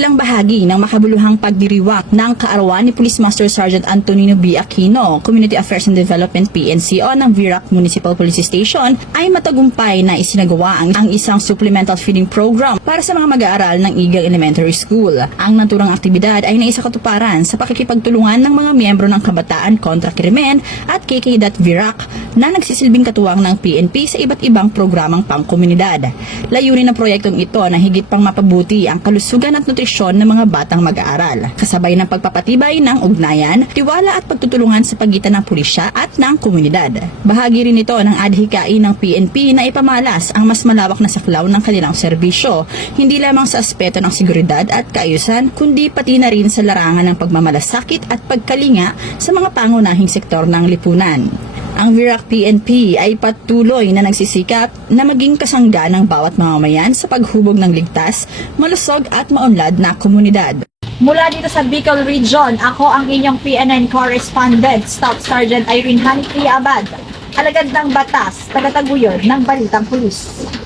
bilang bahagi ng makabuluhang pagdiriwang ng kaarawan ni Police Master Sergeant Antonino B. Aquino, Community Affairs and Development PNCO ng Virac Municipal Police Station, ay matagumpay na isinagawa ang isang supplemental feeding program para sa mga mag-aaral ng Igang Elementary School. Ang naturang aktibidad ay naisakatuparan sa pakikipagtulungan ng mga miyembro ng Kabataan Kontra Krimen at KK.Virac na nagsisilbing katuwang ng PNP sa iba't ibang programang pangkomunidad. Layunin ng proyektong ito na higit pang mapabuti ang kalusugan at nutrisyon ng mga batang mag-aaral, kasabay ng pagpapatibay ng ugnayan, tiwala at pagtutulungan sa pagitan ng pulisya at ng komunidad. Bahagi rin ito ng adhikain ng PNP na ipamalas ang mas malawak na saklaw ng kanilang serbisyo, hindi lamang sa aspeto ng seguridad at kaayusan, kundi pati na rin sa larangan ng pagmamalasakit at pagkalinga sa mga pangunahing sektor ng lipunan. Ang Virac PNP ay patuloy na nagsisikap na maging kasangga ng bawat mamamayan sa paghubog ng ligtas, malusog at maunlad na komunidad. Mula dito sa Bicol Region, ako ang inyong PNN correspondent, Staff Sergeant Irene Hanifri Abad, alagad ng batas, tagataguyod ng Balitang Pulis.